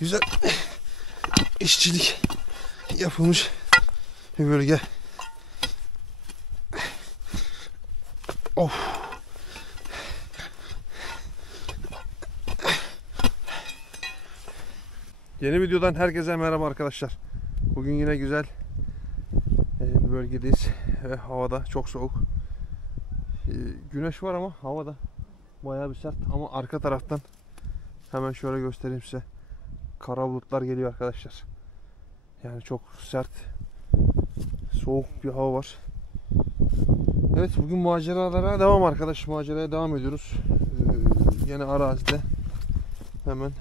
güzel işçilik yapılmış bir bölge. Of. Yeni videodan herkese merhaba arkadaşlar. Bugün yine güzel bir bölgedeyiz ve havada çok soğuk. Güneş var ama havada bayağı bir sert, ama arka taraftan hemen şöyle göstereyim size. Kara bulutlar geliyor arkadaşlar. Yani çok sert, soğuk bir hava var. Evet, bugün maceralara devam arkadaş. Maceraya devam ediyoruz. Yine arazide hemen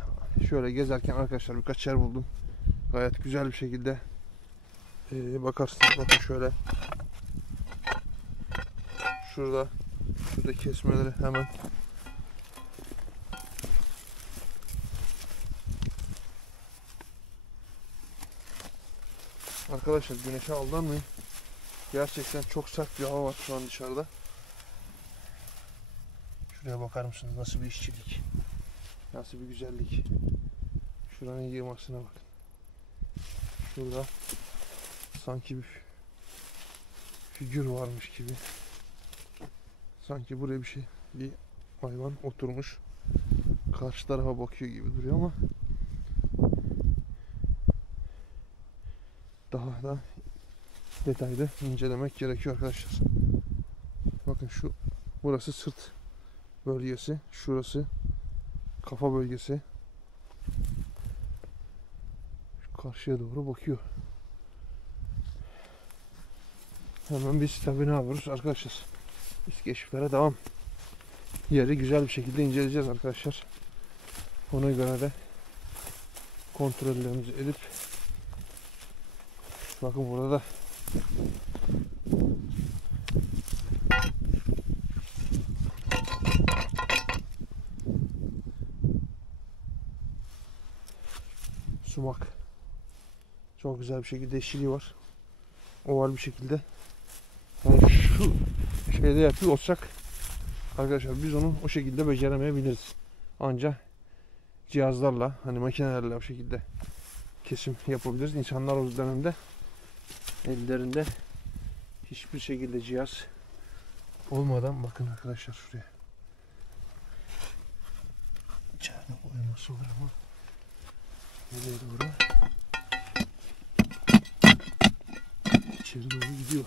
şöyle gezerken arkadaşlar birkaç yer buldum. Gayet güzel bir şekilde bakarsınız. Bakın şöyle. Şurada kesmeleri hemen. Arkadaşlar güneşe aldanmayın. Gerçekten çok sert bir hava var şu an dışarıda. Şuraya bakar mısınız? Nasıl bir işçilik. Nasıl bir güzellik. Şuranın yığmasına bakın. Şurada sanki bir figür varmış gibi. Sanki buraya bir hayvan oturmuş. Karşı tarafa bakıyor gibi duruyor ama daha da detaylı incelemek gerekiyor arkadaşlar. Bakın burası sırt bölgesi, şurası kafa bölgesi. Şu karşıya doğru bakıyor. Hemen biz tabii ne yapıyoruz arkadaşlar? Biz keşiflere devam. Yeri güzel bir şekilde inceleyeceğiz arkadaşlar. Ona göre de kontrollerimizi edip, bakın burada da sumak. Çok güzel bir şekilde yeşilliği var. Oval bir şekilde. Yani şu şeyde yapıyor olsak arkadaşlar, biz onu o şekilde beceremeyebiliriz. Ancak cihazlarla, hani makinelerle o şekilde kesim yapabiliriz. İnsanlar o dönemde ellerinde hiçbir şekilde cihaz olmadan, bakın arkadaşlar şuraya. İçeride oyması var ama nereye doğru? İçeri doğru gidiyor.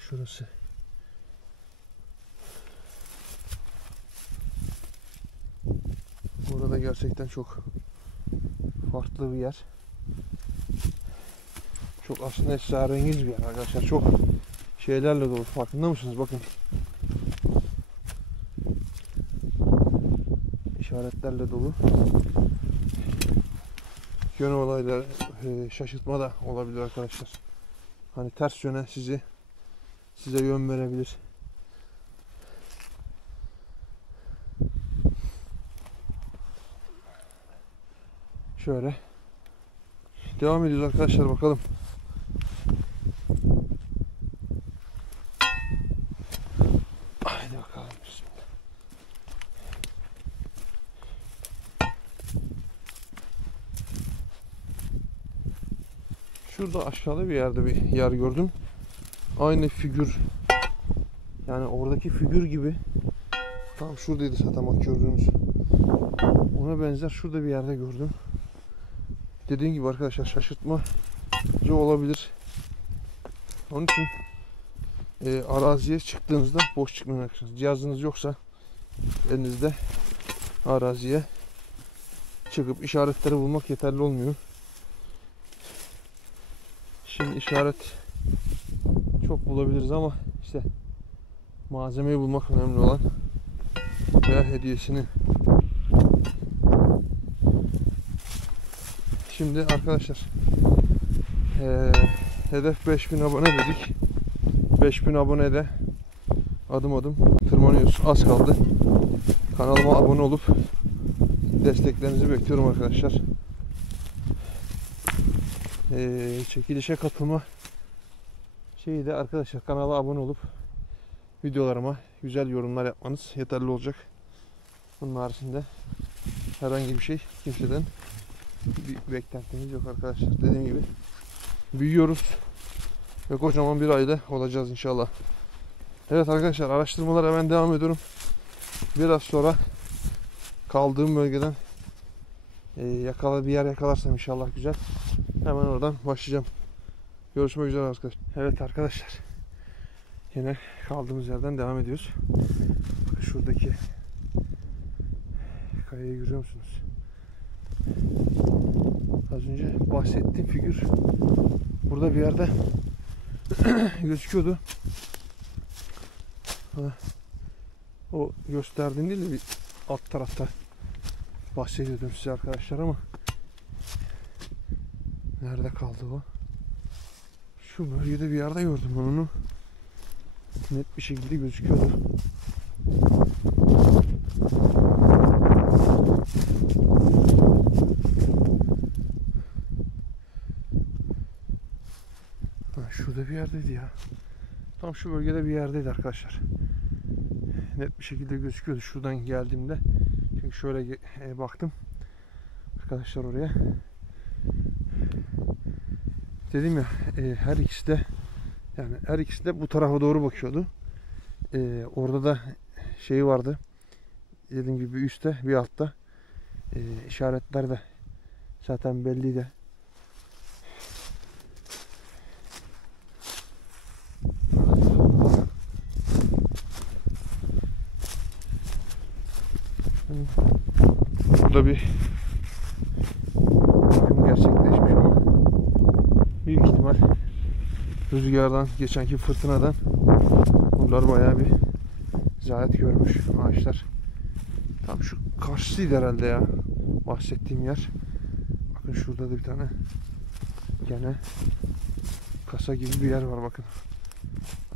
Şurası. Burada gerçekten çok farklı bir yer. Çok aslında esrarengiz bir yer arkadaşlar. Çok şeylerle dolu. Farkında mısınız? Bakın. İşaretlerle dolu. Yön olaylar, şaşırtma da olabilir arkadaşlar. Hani ters yöne size yön verebilir. Şöyle devam ediyoruz arkadaşlar, bakalım. Haydi bakalım. Şurada aşağıda bir yerde bir yer gördüm. Aynı figür, yani oradaki figür gibi. Tam şuradaydı zaten, bak gördüğünüz. Ona benzer şurada bir yerde gördüm. Dediğim gibi arkadaşlar, şaşırtmacı olabilir. Onun için araziye çıktığınızda boş çıkmayın arkadaşlar. Cihazınız yoksa elinizde, araziye çıkıp işaretleri bulmak yeterli olmuyor. Şimdi işaret çok bulabiliriz ama işte malzemeyi bulmak önemli olan, veya hediyesini. Şimdi arkadaşlar hedef 5000 abone dedik. 5000 abone de adım adım tırmanıyoruz. Az kaldı. Kanalıma abone olup desteklerinizi bekliyorum arkadaşlar. Çekilişe katılma şeyi de arkadaşlar, kanala abone olup videolarıma güzel yorumlar yapmanız yeterli olacak. Bunun haricinde herhangi bir şey kimseden bir beklentimiz yok arkadaşlar. Dediğim gibi büyüyoruz ve kocaman bir aile olacağız inşallah. Evet arkadaşlar, araştırmalara hemen devam ediyorum. Biraz sonra kaldığım bölgeden bir yer yakalarsam inşallah güzel, hemen oradan başlayacağım. Görüşmek üzere arkadaşlar. Evet arkadaşlar, yine kaldığımız yerden devam ediyoruz. Şuradaki kayayı görüyor musunuz? Az önce bahsettiğim figür burada bir yerde gözüküyordu. O gösterdiğim değil de bir alt tarafta bahsediyordum size arkadaşlar, ama nerede kaldı o? Şu bölgede bir yerde gördüm ben onu. Net bir şekilde gözüküyordu. Şurada bir yerdeydi ya. Tam şu bölgede bir yerdeydi arkadaşlar. Net bir şekilde gözüküyordu şuradan geldiğimde. Çünkü şöyle baktım arkadaşlar oraya. Dedim ya, her ikisi de bu tarafa doğru bakıyordu. Orada da şey vardı. Dediğim gibi bir üstte bir altta. İşaretler de zaten belliydi. Burada bir bakım gerçekleşmiş ama büyük ihtimal rüzgardan, geçenki fırtınadan bunlar bayağı bir zayiat görmüş ağaçlar. Tam şu karşısıydı herhalde ya bahsettiğim yer. Bakın şurada da bir tane gene kasa gibi bir yer var, bakın.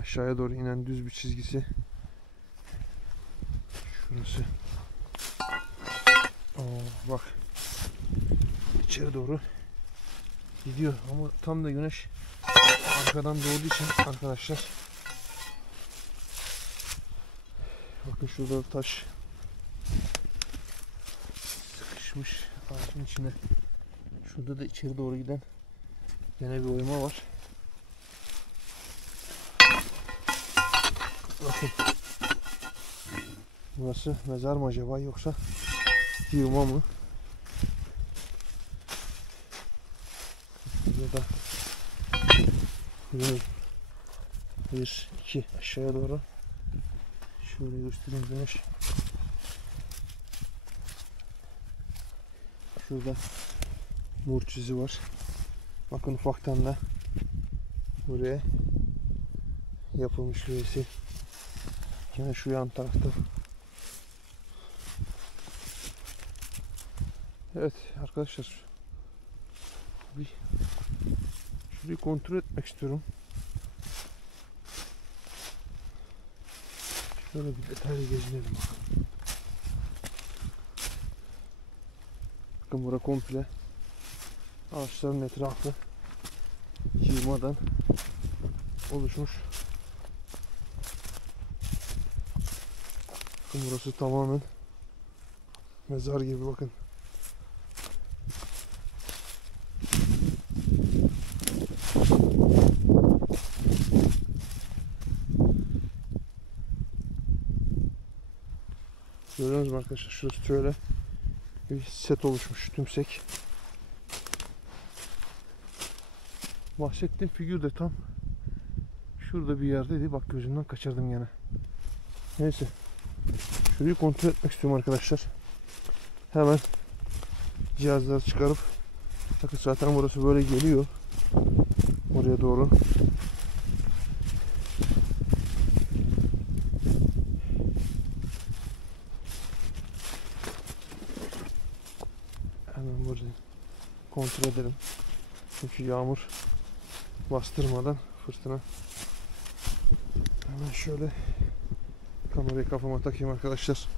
Aşağıya doğru inen düz bir çizgisi. Şurası. Bak. İçeri doğru gidiyor ama tam da güneş arkadan doğduğu için arkadaşlar. Bakın şurada da taş sıkışmış ağacın içine. Şurada da içeri doğru giden yine bir oyma var. Bakın. Burası mezar mı acaba, yoksa yığma mı? Burada da bir iki aşağıya doğru şöyle göstereyim güneş. Şurada burç izi var. Bakın ufaktan da buraya yapılmış resim. Yine şu yan tarafta. Evet arkadaşlar, şurayı kontrol etmek istiyorum. Şöyle bir detaylı gezinelim bakalım. Bakın bura komple ağaçların etrafı yığmadan oluşmuş. Bakın burası tamamen mezar gibi, bakın. Görüyorsunuz mu arkadaşlar? Şurası şöyle bir set oluşmuş, tümsek. Bahsettiğim figür de tam şurada bir yerdeydi. Bak gözümden kaçırdım gene. Neyse. Şurayı kontrol etmek istiyorum arkadaşlar. Hemen cihazları çıkarıp, bakın zaten burası böyle geliyor oraya doğru. Hemen burayı kontrol edelim. Çünkü yağmur bastırmadan fırtına. Hemen şöyle kamerayı kafama takayım arkadaşlar.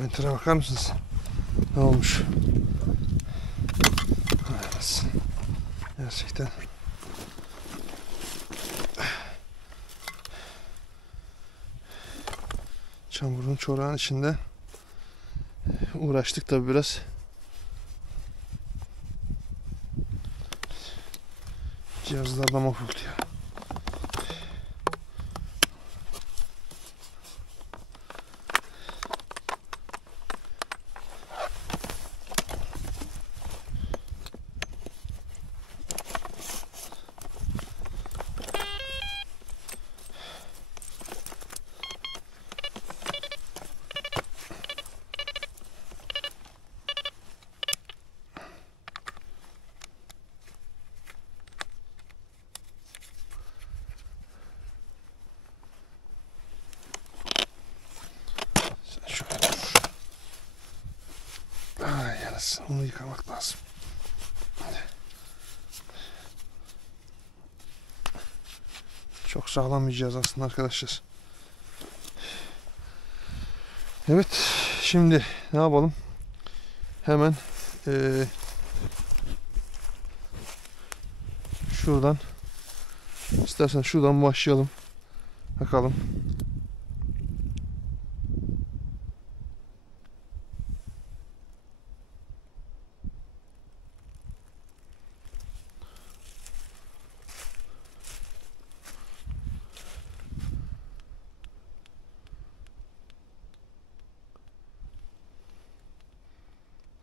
Momentere bakar mısınız? Ne olmuş? Evet. Gerçekten. Çamurun çorağın içinde uğraştık tabi biraz. Cihazlar da mahvoldu ya. Onu yıkamak lazım. Çok sağlam bir cihaz aslında arkadaşlar. Evet, şimdi ne yapalım? Hemen şuradan, istersen şuradan başlayalım. Bakalım.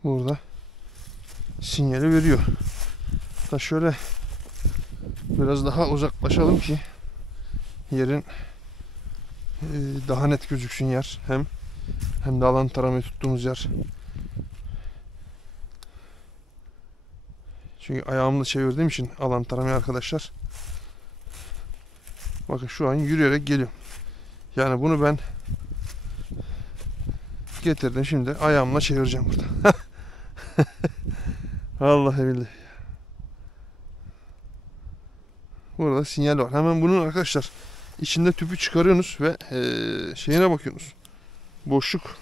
Burada sinyali veriyor. Da şöyle biraz daha uzaklaşalım ki yerin daha net gözüksün yer. Hem de alan taramayı tuttuğumuz yer. Çünkü ayağımla çevirdiğim için alan taramayı arkadaşlar. Bakın şu an yürüyerek geliyorum. Yani bunu ben getirdim, şimdi ayağımla çevireceğim burada. Vallahi billahi. Burada sinyal var. Hemen bunun arkadaşlar içinde tüpü çıkarıyorsunuz ve şeyine bakıyorsunuz. Boşluk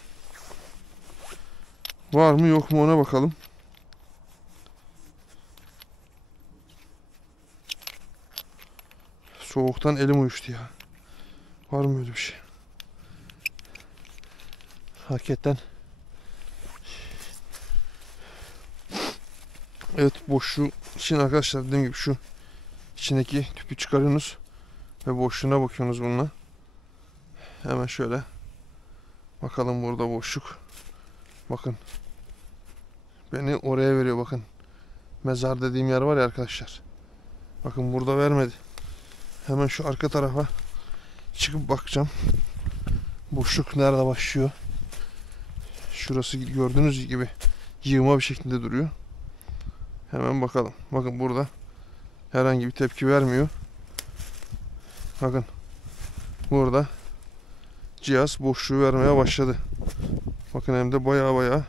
var mı yok mu ona bakalım. Soğuktan elim uyuştu ya. Var mı öyle bir şey? Hakikaten. Evet, boşluğu için arkadaşlar dediğim gibi şu içindeki tüpü çıkarıyorsunuz ve boşluğuna bakıyorsunuz bununla. Hemen şöyle bakalım, burada boşluk. Bakın. Beni oraya veriyor bakın. Mezar dediğim yer var ya arkadaşlar. Bakın burada vermedi. Hemen şu arka tarafa çıkıp bakacağım. Boşluk nerede başlıyor? Şurası gördüğünüz gibi yığma bir şekilde duruyor. Hemen bakalım. Bakın burada herhangi bir tepki vermiyor. Bakın burada cihaz boşluğu vermeye başladı. Bakın hem de baya.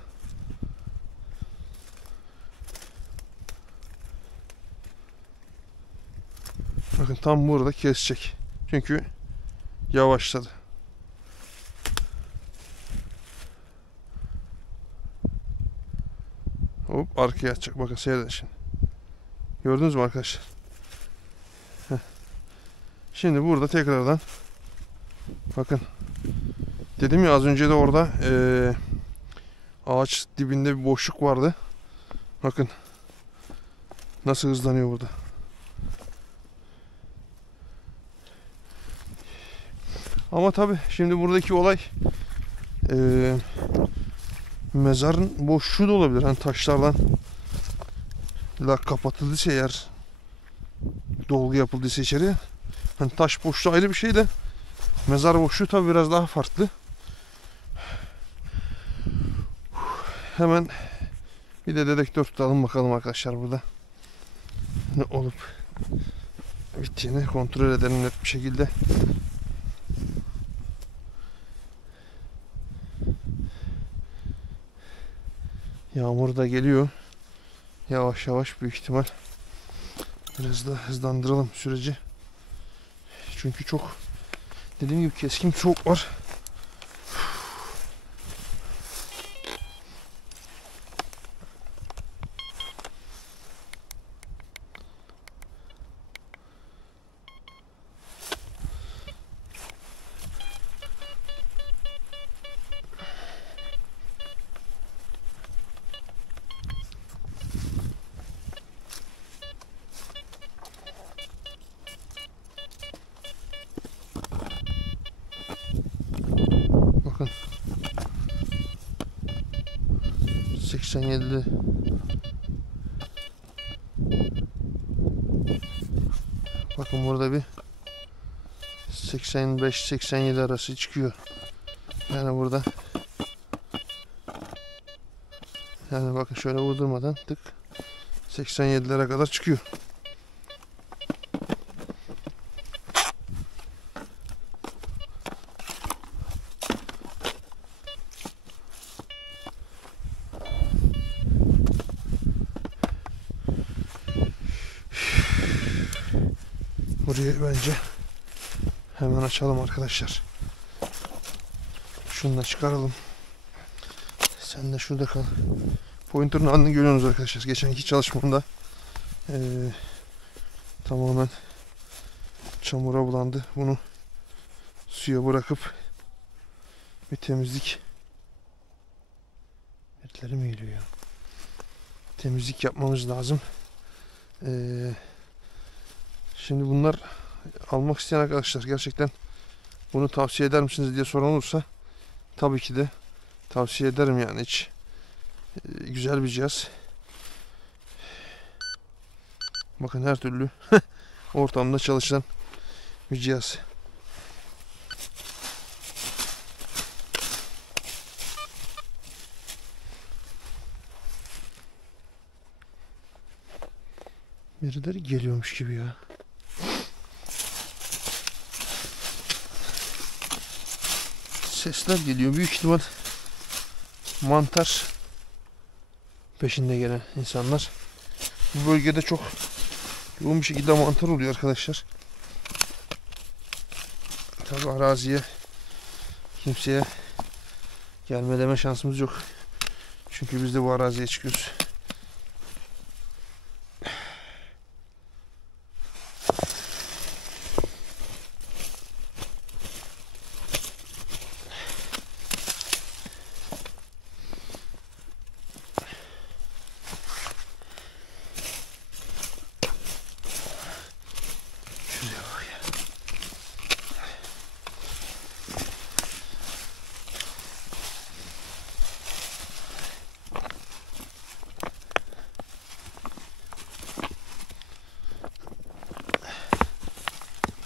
Bakın tam burada kesecek. Çünkü yavaşladı. Hop, arkaya atacak. Bakın seyredin şimdi. Gördünüz mü arkadaşlar? Heh. Şimdi burada tekrardan bakın. Dedim ya az önce de orada ağaç dibinde bir boşluk vardı. Bakın nasıl hızlanıyor burada. Ama tabi şimdi buradaki olay mezarın boşluğu da olabilir. Hani taşlardan kapatıldıysa eğer, dolgu yapıldıysa içeri. Hani taş boşluğu ayrı bir şey de mezar boşluğu tabi biraz daha farklı. Hemen bir de dedektör tutalım bakalım arkadaşlar burada. Ne olup bittiğini kontrol edelim net bir şekilde. Yağmur da geliyor. Yavaş yavaş büyük ihtimal. Biraz da hızlandıralım süreci. Çünkü çok dediğim gibi keskin bir soğuk var. 87'li. Bakın burada bir 85-87 arası çıkıyor. Yani burada. Yani bakın şöyle vurdurmadan tık 87'lere kadar çıkıyor. Burayı bence hemen açalım arkadaşlar. Şunu da çıkaralım. Sen de şurada kal. Pointer'ın halini görüyorsunuz arkadaşlar. Geçenki çalışmamda tamamen çamura bulandı. Bunu suya bırakıp bir temizlik, etleri mi geliyor ya? Temizlik yapmamız lazım. Şimdi bunlar almak isteyen arkadaşlar gerçekten bunu tavsiye eder misiniz diye soran olursa tabii ki de tavsiye ederim yani hiç. Güzel bir cihaz. Bakın her türlü ortamda çalışan bir cihaz. Birileri geliyormuş gibi ya. Sesler geliyor. Büyük ihtimal mantar peşinde gelen insanlar. Bu bölgede çok yoğun bir şekilde mantar oluyor arkadaşlar. Tabi araziye kimseye gelme deme şansımız yok. Çünkü biz de bu araziye çıkıyoruz.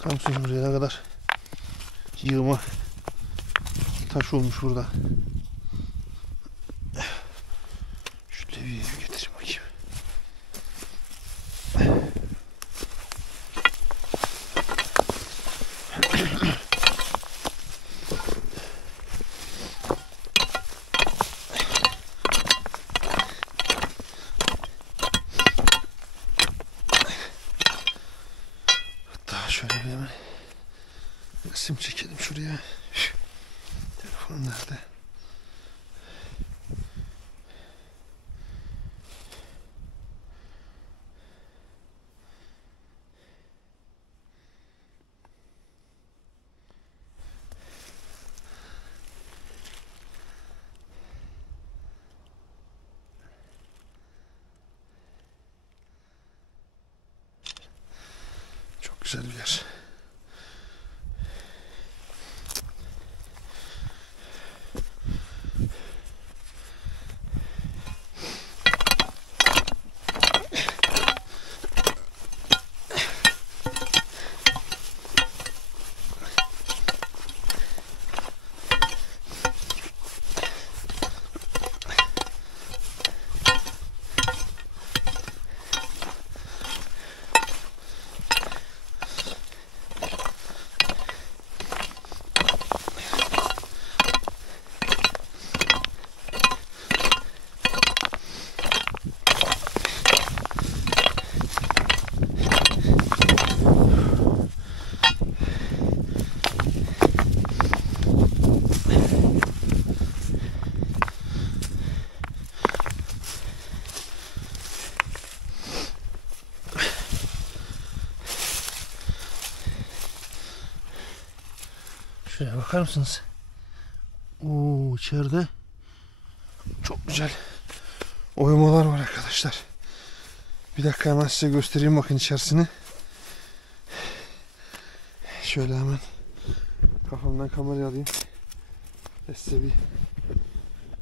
Kamsuz buraya ne kadar yığma taş olmuş burada. Şu levyeyi getireyim bakayım. Şöyle bir hemen resim çekelim şuraya. Telefonum nerede? Çok güzel bir yer. Şuraya bakar mısınız? Oo, içeride çok güzel oymalar var arkadaşlar. Bir dakika hemen size göstereyim bakın içerisini. Şöyle hemen kafamdan kamerayı alayım. Size bir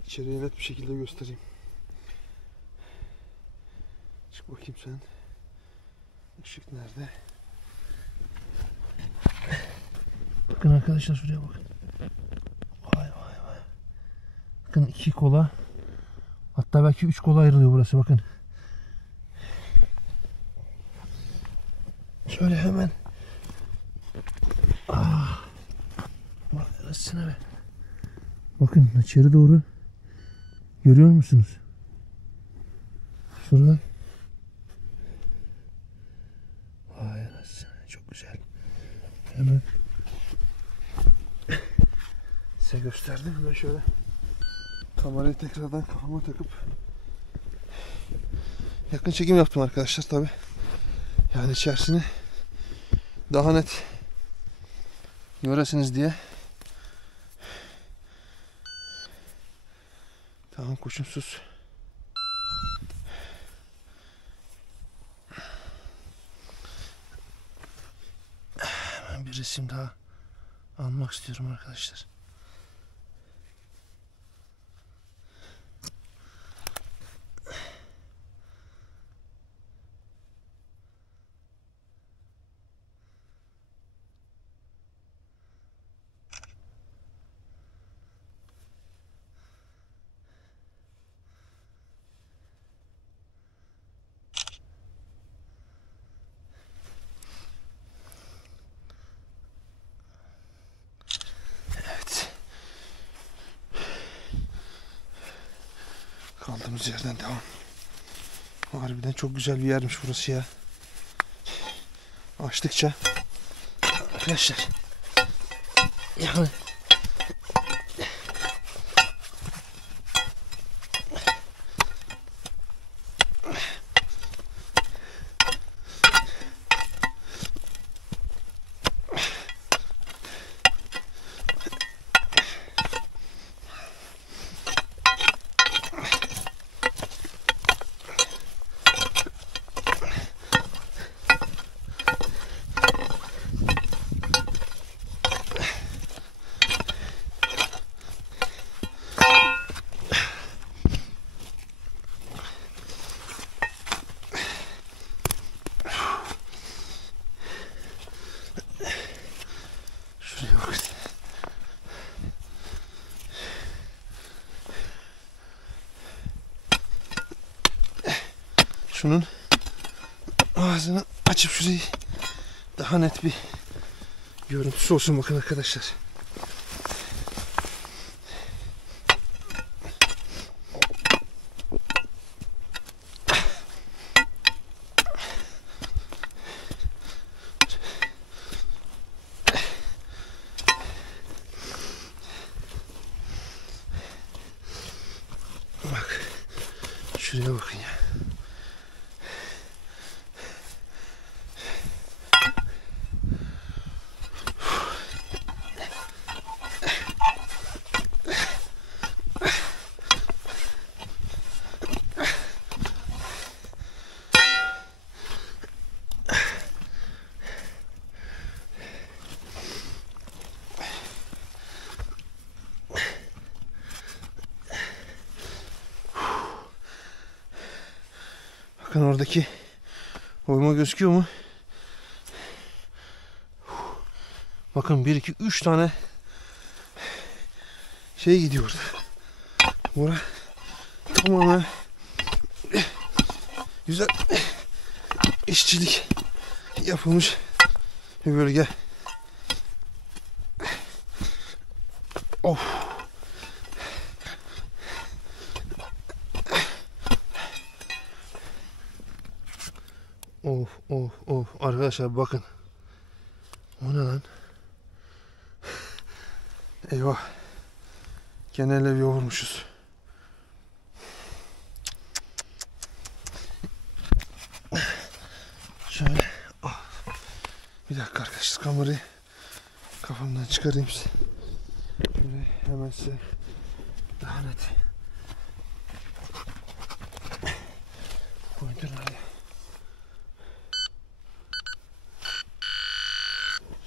içeriği net bir şekilde göstereyim. Bakayım sen. Işık nerede? Bakın arkadaşlar şuraya bakın. Vay vay vay. Bakın 2 kola. Hatta belki 3 kola ayrılıyor burası bakın. Şöyle hemen. Bak arasına be. Bakın içeri doğru. Görüyor musunuz? Şurada. Vay arasına çok güzel. Hemen size gösterdim. Hemen şöyle kamerayı tekrardan kafama takıp yakın çekim yaptım arkadaşlar tabi. Yani içerisini daha net göresiniz diye. Tamam kuşum sus. Hemen bir resim daha almak istiyorum arkadaşlar. Kaldığımız yerden devam. Harbiden çok güzel bir yermiş burası ya. Açtıkça arkadaşlar yani şunun ağzını açıp şurayı daha net bir görüntüsü olsun bakın arkadaşlar. Bak şuraya bakın ya. Bakın oradaki oyma gözüküyor mu? Bakın 1 2 3 tane şey gidiyor orada. Bura tamamen güzel işçilik yapılmış bir bölge. Of. Of of of arkadaşlar bakın. O ne lan? Eyvah. Genel ev yoğurmuşuz. Şöyle. Oh. Bir dakika arkadaşlar kamerayı kafamdan çıkarayım size. Şöyle hemen size daha net. Pointer nerede?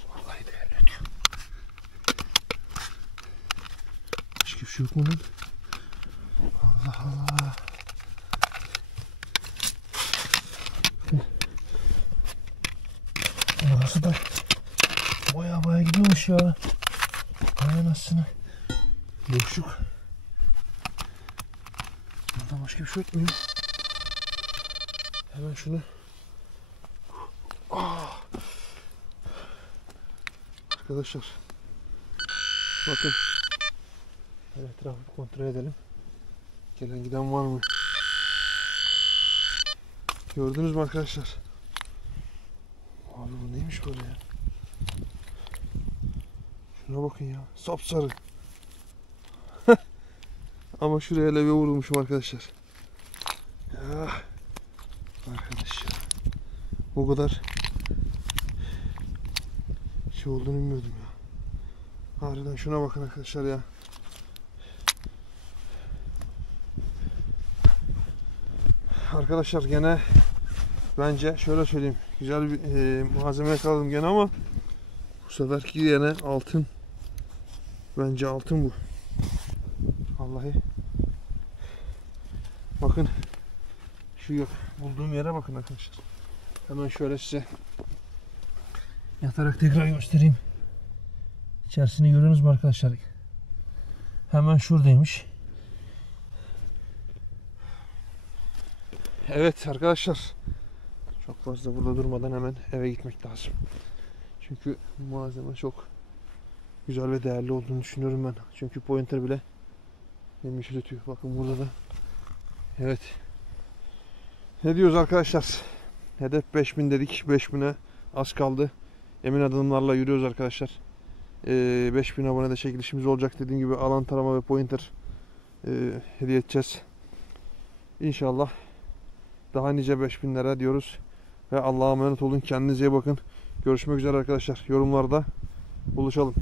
Vallahi değerli ötüyor. Başka bir şey yok mu lan? Allah Allah. Burası da baya gidiyormuş ya. Vay anasını. Boşluk. Burada başka bir şey yok mu? Hemen şunu. Arkadaşlar. Bakın. Şöyle etrafı kontrol edelim. Gelen giden var mı? Gördünüz mü arkadaşlar? Abi bu neymiş böyle ya? Şuna bakın ya. Sapsarı. Ama şuraya leve vurulmuşum arkadaşlar. Ya. Arkadaş ya. O kadar şey olduğunu bilmiyordum ya. Harbiden şuna bakın arkadaşlar ya. Arkadaşlar gene bence şöyle söyleyeyim. Güzel bir malzeme yakaladım gene ama bu seferki yine altın. Bence altın bu. Vallahi. Bakın. Şu bulduğum yere bakın arkadaşlar. Hemen şöyle size yatarak tekrar göstereyim. İçerisini görüyorsunuz mu arkadaşlar? Hemen şuradaymış. Evet arkadaşlar. Çok fazla burada durmadan hemen eve gitmek lazım. Çünkü malzeme çok güzel ve değerli olduğunu düşünüyorum ben. Çünkü pointer bile yemiş ötüyor. Bakın burada da. Evet. Ne diyoruz arkadaşlar? Hedef 5000 dedik. 5000'e az kaldı. Emin adımlarla yürüyoruz arkadaşlar. 5000 abonede çekilişimiz olacak. Dediğim gibi alan tarama ve pointer hediye edeceğiz. İnşallah daha nice 5000'lere diyoruz. Ve Allah'a emanet olun. Kendinize iyi bakın. Görüşmek üzere arkadaşlar. Yorumlarda buluşalım.